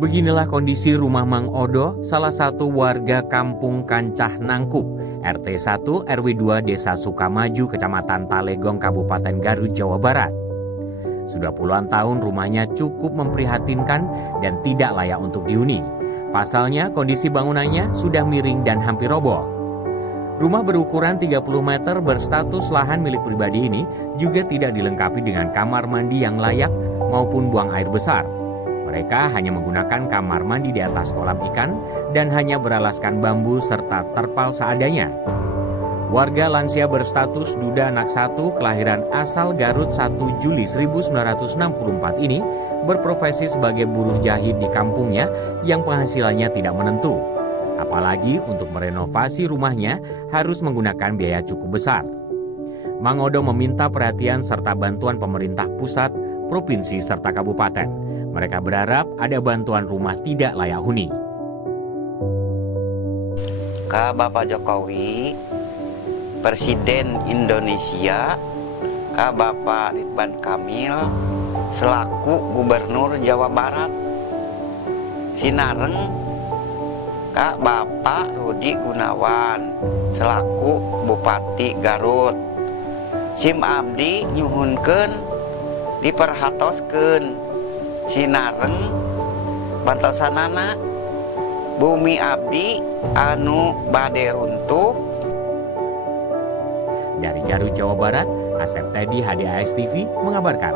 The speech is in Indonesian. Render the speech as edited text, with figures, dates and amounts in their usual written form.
Beginilah kondisi rumah Mang Odo, salah satu warga kampung Kancah Nangkup, RT 1 RW 2 Desa Sukamaju, Kecamatan Talegong, Kabupaten Garut, Jawa Barat. Sudah puluhan tahun rumahnya cukup memprihatinkan dan tidak layak untuk dihuni. Pasalnya kondisi bangunannya sudah miring dan hampir roboh. Rumah berukuran 30 meter berstatus lahan milik pribadi ini juga tidak dilengkapi dengan kamar mandi yang layak maupun buang air besar. Mereka hanya menggunakan kamar mandi di atas kolam ikan dan hanya beralaskan bambu serta terpal seadanya. Warga lansia berstatus duda anak 1 kelahiran asal Garut 1 Juli 1964 ini berprofesi sebagai buruh jahit di kampungnya yang penghasilannya tidak menentu. Apalagi untuk merenovasi rumahnya harus menggunakan biaya cukup besar. Mang Odo meminta perhatian serta bantuan pemerintah pusat, provinsi serta kabupaten. Mereka berharap ada bantuan rumah tidak layak huni. Ka Bapak Jokowi, Presiden Indonesia, ka Bapak Ridwan Kamil, selaku Gubernur Jawa Barat, sinareng ka Bapak Rudi Gunawan, selaku Bupati Garut. Sim abdi nyuhunkeun diperhatoskeun sinareng bantosanana bumi abdi anu bade runtuh. Dari Garut, Jawa Barat, Asep Teddy, HDAS TV mengabarkan.